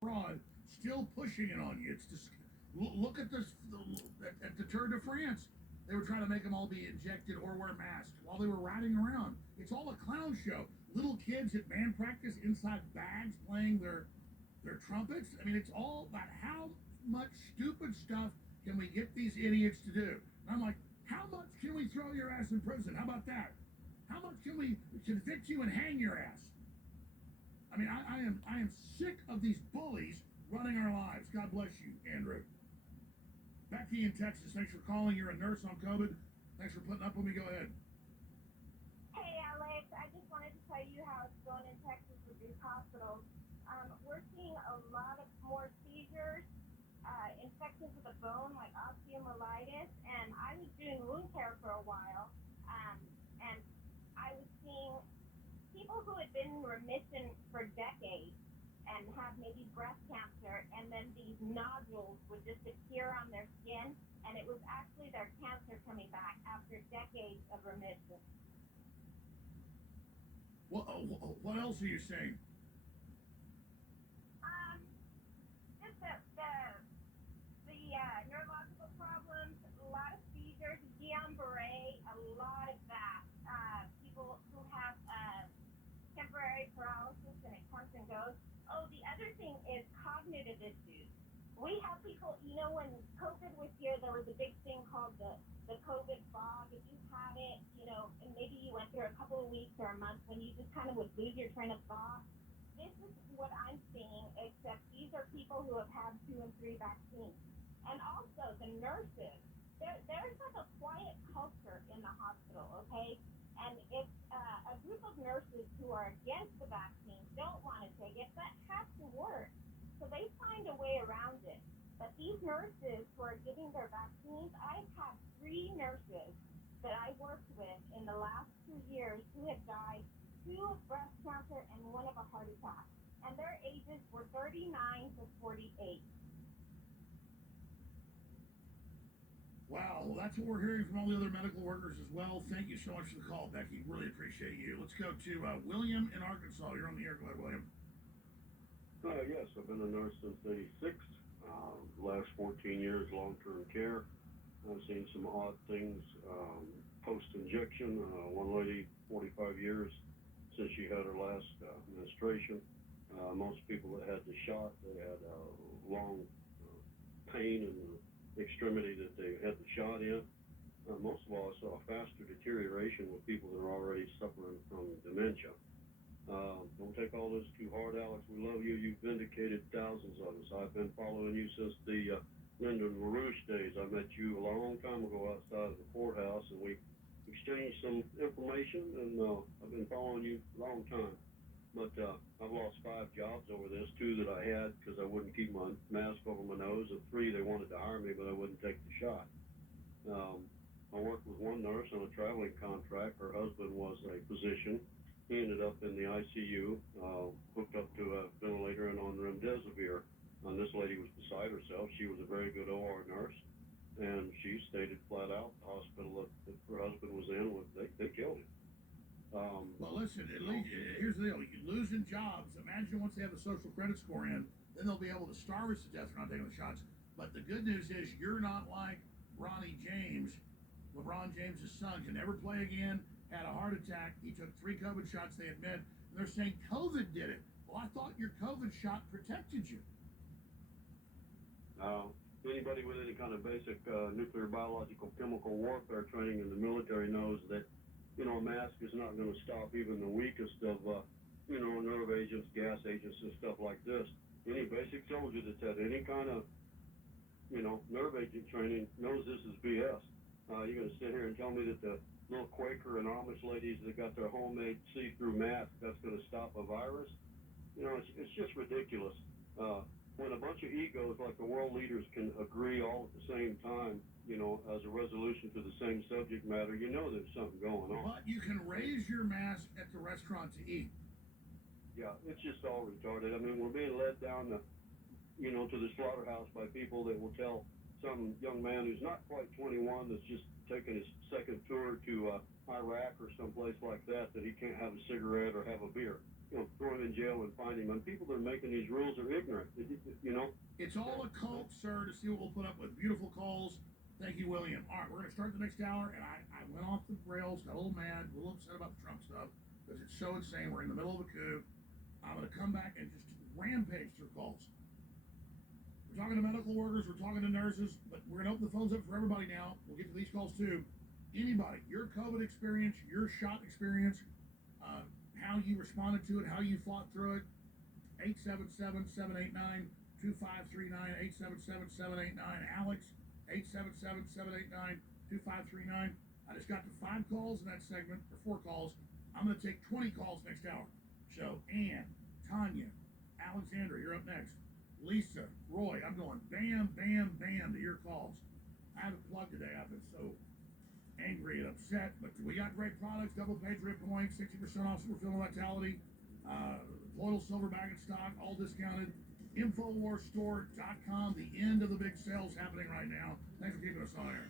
abroad still pushing it on you. It's just look at this at the Tour de France. They were trying to make them all be injected or wear masks while they were riding around. It's all a clown show. Little kids at band practice inside bags playing their trumpets. I mean, it's all about how much stupid stuff can we get these idiots to do. And I'm like, how much can we throw your ass in prison? How about that? How much can we convict you and hang your ass? I mean, I am sick of these bullies running our lives. God bless you, Andrew. Becky in Texas, thanks for calling. You're a nurse on COVID. Thanks for putting up with me. Go ahead. Hey, Alex. I just wanted to tell you how it's going in Texas with these hospitals. We're seeing a lot of more seizures, infections of the bone, like osteomyelitis, and I was doing wound care for a while, and I was seeing people who had been in remission for decades and have maybe breast cancer, and then these nodules would just appear on their skin, and it was actually their cancer coming back after decades of remission. What else are you saying? Um, just the neurological problems, a lot of seizures, Guillain-Barré, a lot of that. People who have temporary paralysis and it comes and goes. Oh, the other thing is cognitive issues. We have people, when COVID was here, there was a big thing called the COVID fog. If you had it, and maybe you went through a couple of weeks or a month when you just kind of would lose your train of thought. This is what I'm seeing, except these are people who have had 2 and 3 vaccines. And also the nurses. There's like a quiet culture in the hospital, okay? And it's a group of nurses who are against the vaccine, don't want to take it, but have to work. So they find a way around it. But these nurses who are getting their vaccines, I've had 3 nurses that I worked with in the last 2 years who had died, 2 of breast cancer and 1 of a heart attack. And their ages were 39 to 48. Wow, well, that's what we're hearing from all the other medical workers as well. Thank you so much for the call, Becky. Really appreciate you. Let's go to William in Arkansas. You're on the air. Go ahead, William. Yes, I've been a nurse since '86. Last 14 years, long-term care. I've seen some odd things post-injection. One lady, 45 years since she had her last menstruation. Most people that had the shot, they had long pain in the extremity that they had the shot in. Most of all, I saw a faster deterioration with people that are already suffering from dementia. Don't take all this too hard, Alex. We love you. You've vindicated thousands of us. I've been following you since the Lyndon LaRouche days. I met you a long time ago outside of the courthouse, and we exchanged some information, and I've been following you a long time. But I've lost 5 jobs over this, 2 that I had because I wouldn't keep my mask over my nose, and 3 they wanted to hire me, but I wouldn't take the shot. I worked with one nurse on a traveling contract. Her husband was a physician. He ended up in the ICU, hooked up to a ventilator and on remdesivir. And this lady was beside herself. She was a very good OR nurse, and she stated flat out the hospital that her husband was in, they killed him. Well, listen, at least, here's the deal. You're losing jobs. Imagine once they have a social credit score in, then they'll be able to starve us to death for not taking the shots. But the good news is you're not like Ronnie James. LeBron James' son can never play again, had a heart attack. He took 3 COVID shots, they admit. And they're saying COVID did it. Well, I thought your COVID shot protected you. Anybody with any kind of basic nuclear, biological, chemical warfare training in the military knows that, a mask is not going to stop even the weakest of, nerve agents, gas agents, and stuff like this. Any basic soldier that's had any kind of, nerve agent training knows this is BS. You're going to sit here and tell me that the little Quaker and Amish ladies that got their homemade see-through mask, that's going to stop a virus? It's just ridiculous. When a bunch of egos like the world leaders can agree all at the same time, as a resolution to the same subject matter, there's something going on. But you can raise your mask at the restaurant to eat. Yeah, it's just all retarded. I mean, we're being led down to the slaughterhouse by people that will tell some young man who's not quite 21 that's just taking his second tour to Iraq or someplace like that he can't have a cigarette or have a beer. throw him in jail and fine him. And people that are making these rules are ignorant. It's all a cult, sir, to see what we'll put up with. Beautiful calls. Thank you, William. All right, we're going to start the next hour, and I went off the rails, got a little mad, a little upset about the Trump stuff, because it's so insane. We're in the middle of a coup. I'm going to come back and just rampage through calls. We're talking to medical workers, we're talking to nurses, but we're going to open the phones up for everybody now. We'll get to these calls, too. Anybody, your COVID experience, your shot experience, how you responded to it, how you fought through it, 877-789-2539, 877-789, Alex, 877-789-2539. I just got to 5 calls in that segment, or 4 calls. I'm going to take 20 calls next hour. So, Ann, Tanya, Alexandra, you're up next. Lisa, Roy, I'm going bam, bam, bam to your calls. I haven't plugged today. I've been so angry and upset, but we got great products, double Patriot points, 60% off Super Film Vitality, Loyal Silver bag in stock, all discounted. InfoWarsStore.com, the end of the big sales happening right now. Thanks for keeping us on air.